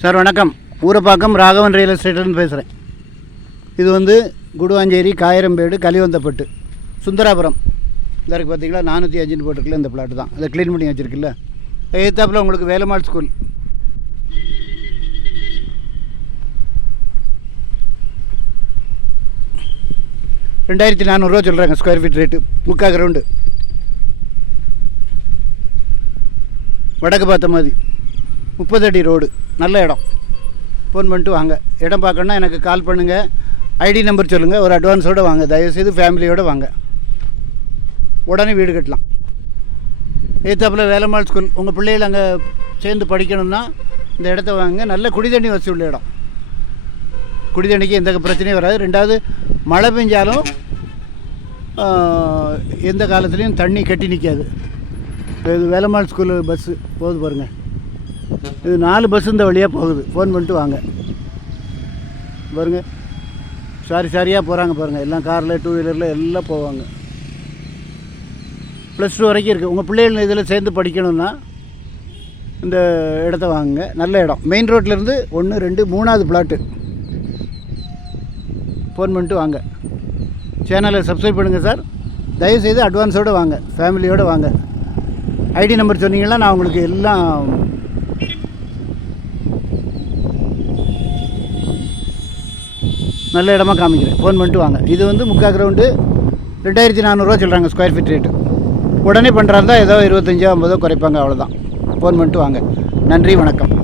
Sir வணக்கம். Urapakkam Raghavan real எஸ்டேட்லேருந்து பேசுகிறேன். இது வந்து குடுவாஞ்சேரி, காயிரம்பேடு, கலிவந்தப்பட்டு, சுந்தராபுரம் இந்த இருக்குது பார்த்தீங்களா, 405 போட்டிருக்குல்ல, இந்த பிளாட்டு தான். அதை க்ளீன் பண்ணி வச்சுருக்குல்ல. எதிர்த்தாப்பில் உங்களுக்கு வேலம்மாள் ஸ்கூல். ₹2400 சொல்கிறாங்க ஸ்கொயர் ஃபீட் ரேட்டு. முக்கா கிரவுண்டு, வடக்கு பார்த்த மாதிரி, 30 அடி ரோடு, நல்ல இடம். ஃபோன் பண்ணிட்டு வாங்க. இடம் பார்க்கணுன்னா எனக்கு கால் பண்ணுங்கள், ஐடி நம்பர் சொல்லுங்கள், ஒரு அட்வான்ஸோடு வாங்க. தயவுசெய்து ஃபேமிலியோடு வாங்க, உடனே வீடு கட்டலாம். ஏத்தாப்பில் வேலம்மாள் ஸ்கூல். உங்கள் பிள்ளைகள் அங்கே சேர்ந்து படிக்கணும்னா இந்த இடத்த வாங்க. நல்ல குடிதண்ணி வசதி உள்ள இடம். குடிதண்ணிக்கு எந்த பிரச்சனையும் வராது. ரெண்டாவது, மழை பெஞ்சாலும் எந்த காலத்துலேயும் தண்ணி கட்டி நிற்காது. இது வேலம்மாள் ஸ்கூலு பஸ்ஸு போகுது பாருங்கள். இது 4 பஸ்ஸு இந்த வழியாக போகுது. ஃபோன் பண்ணிட்டு வாங்க பாருங்கள். சாரியாக போகிறாங்க பாருங்கள். எல்லாம் காரில், 2 வீலரில் எல்லாம் போவாங்க. +2 வரைக்கும் இருக்குது. உங்கள் பிள்ளைகள் இதில் சேர்ந்து படிக்கணும்னா இந்த இடத்த வாங்குங்க. நல்ல இடம். மெயின் ரோட்லேருந்து 1, 2, 3வது பிளாட்டு. ஃபோன் பண்ணிட்டு வாங்க. சேனலை சப்ஸ்கிரைப் பண்ணுங்கள் சார். தயவுசெய்து அட்வான்ஸோடு வாங்க, ஃபேமிலியோடு வாங்க. ஐடி நம்பர் சொன்னீங்கன்னா நான் உங்களுக்கு எல்லாம் நல்ல இடமா காமிக்கிறேன். ஃபோன் பண்ணிட்டு வாங்க. இது வந்து முக்கா கிரவுண்டு, ₹2400 சொல்கிறாங்க ஸ்கொயர் ஃபீட் ரேட்டு. உடனே பண்ணுறாருந்தா ஏதோ 25 50 குறைப்பாங்க, அவ்வளோதான். ஃபோன் பண்ணிட்டு வாங்க. நன்றி, வணக்கம்.